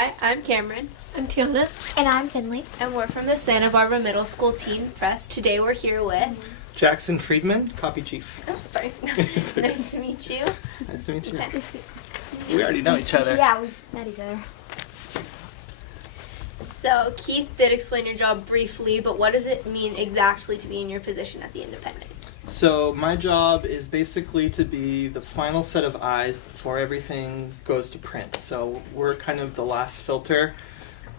Hi, I'm Camryn. I'm Tianna. And I'm Finley. And we're from the Santa Barbara Middle School Teen Press. Today we're here with... Jackson Friedman, copy chief. Oh, sorry. Nice to meet you. Nice to meet you. Okay. We already know each other. Yeah, we met each other. So Keith did explain your job briefly, but what does it mean exactly to be in your position at the Independent? So my job is basically to be the final set of eyes before everything goes to print. So we're kind of the last filter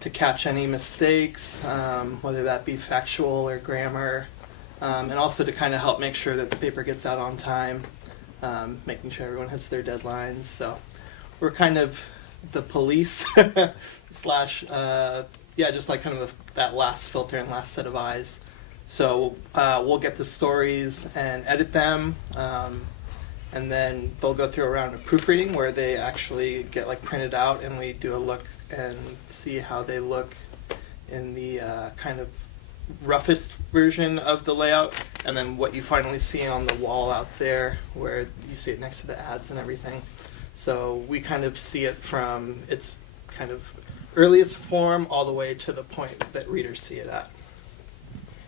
to catch any mistakes, whether that be factual or grammar, and also to kind of help make sure that the paper gets out on time, making sure everyone hits their deadlines. So we're kind of the police slash, just like kind of that last filter and last set of eyes. So we'll get the stories and edit them, and then they'll go through a round of proofreading where they actually get like printed out, and we do a look and see how they look in the kind of roughest version of the layout, and then what you finally see on the wall out there where you see it next to the ads and everything. So we kind of see it from its kind of earliest form all the way to the point that readers see it at.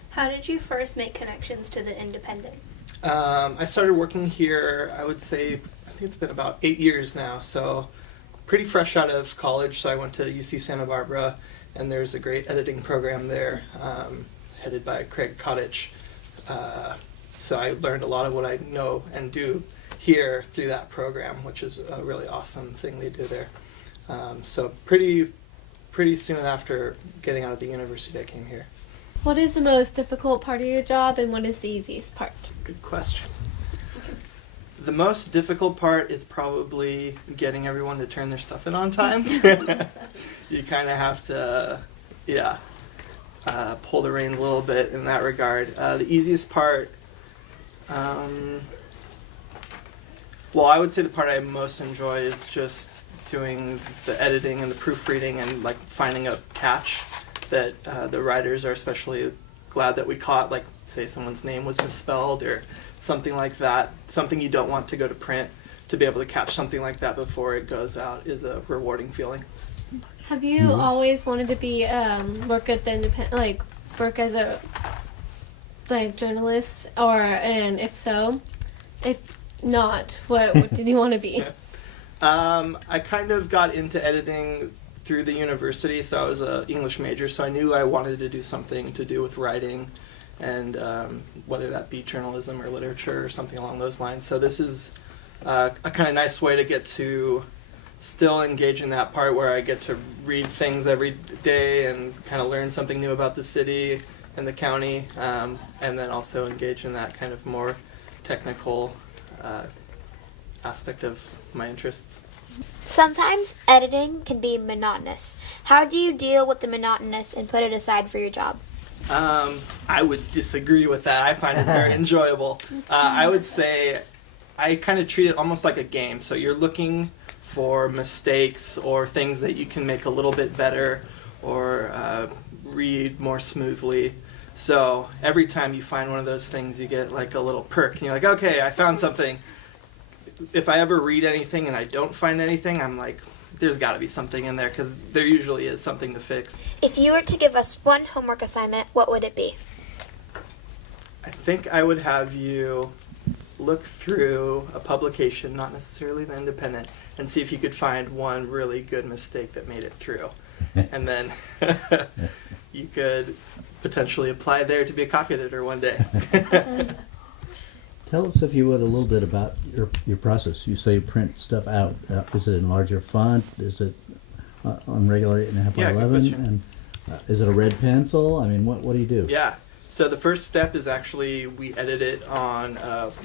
How did you first make connections to the Independent? I started working here, I would say, I think it's been about 8 years now, so pretty fresh out of college. So I went to UC Santa Barbara, and there's a great editing program there, headed by Craig Kottich. So I learned a lot of what I know and do here through that program, which is a really awesome thing they do there. So pretty soon after getting out of the university, I came here. What is the most difficult part of your job, and what is the easiest part? Good question. The most difficult part is probably getting everyone to turn their stuff in on time. You kind of have to, pull the reins a little bit in that regard. The easiest part, I would say the part I most enjoy is just doing the editing and the proofreading and like finding a catch that the writers are especially glad that we caught, like say someone's name was misspelled or something like that, something you don't want to go to print. To be able to catch something like that before it goes out is a rewarding feeling. Have you always wanted to be work at the Independent, like work as a journalist, and if so, if not, what did you want to be? I kind of got into editing through the university, so I was an English major, so I knew I wanted to do something to do with writing, and whether that be journalism or literature or something along those lines. So this is a kind of nice way to get to still engage in that part where I get to read things every day and kind of learn something new about the city and the county, and then also engage in that kind of more technical aspect of my interests. Sometimes editing can be monotonous. How do you deal with the monotonous and put it aside for your job? I would disagree with that. I find it very enjoyable. I would say I kind of treat it almost like a game. So you're looking for mistakes or things that you can make a little bit better or read more smoothly. So every time you find one of those things, you get like a little perk. And you're like, okay, I found something. If I ever read anything and I don't find anything, I'm like, there's got to be something in there, because there usually is something to fix. If you were to give us one homework assignment, what would it be? I think I would have you look through a publication, not necessarily the Independent, and see if you could find one really good mistake that made it through. And then you could potentially apply there to be a copy editor one day. Tell us, if you would, a little bit about your process. You say you print stuff out. Is it in larger font? Is it on regular 8.5 by 11? And is it a red pencil? I mean, what do you do? Yeah. So the first step is actually we edit it on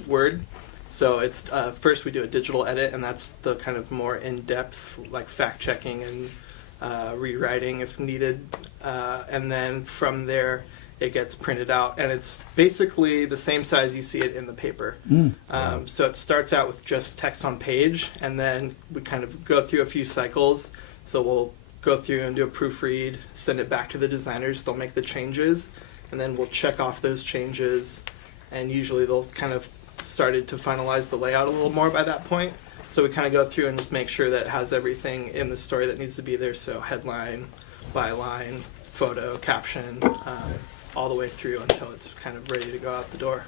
Word. So it's first we do a digital edit, and that's the kind of more in-depth, like fact-checking and rewriting if needed. And then from there, it gets printed out, and it's basically the same size you see it in the paper. So it starts out with just text on page, and then we kind of go through a few cycles. So we'll go through and do a proofread, send it back to the designers, they'll make the changes, and then we'll check off those changes, and usually they'll kind of started to finalize the layout a little more by that point. So we kind of go through and just make sure that it has everything in the story that needs to be there. So headline, byline, photo, caption, all the way through until it's kind of ready to go out the door.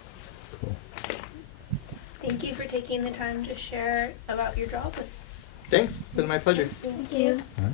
Thank you for taking the time to share about your job with us. Thanks. It's been my pleasure. Thank you. All right.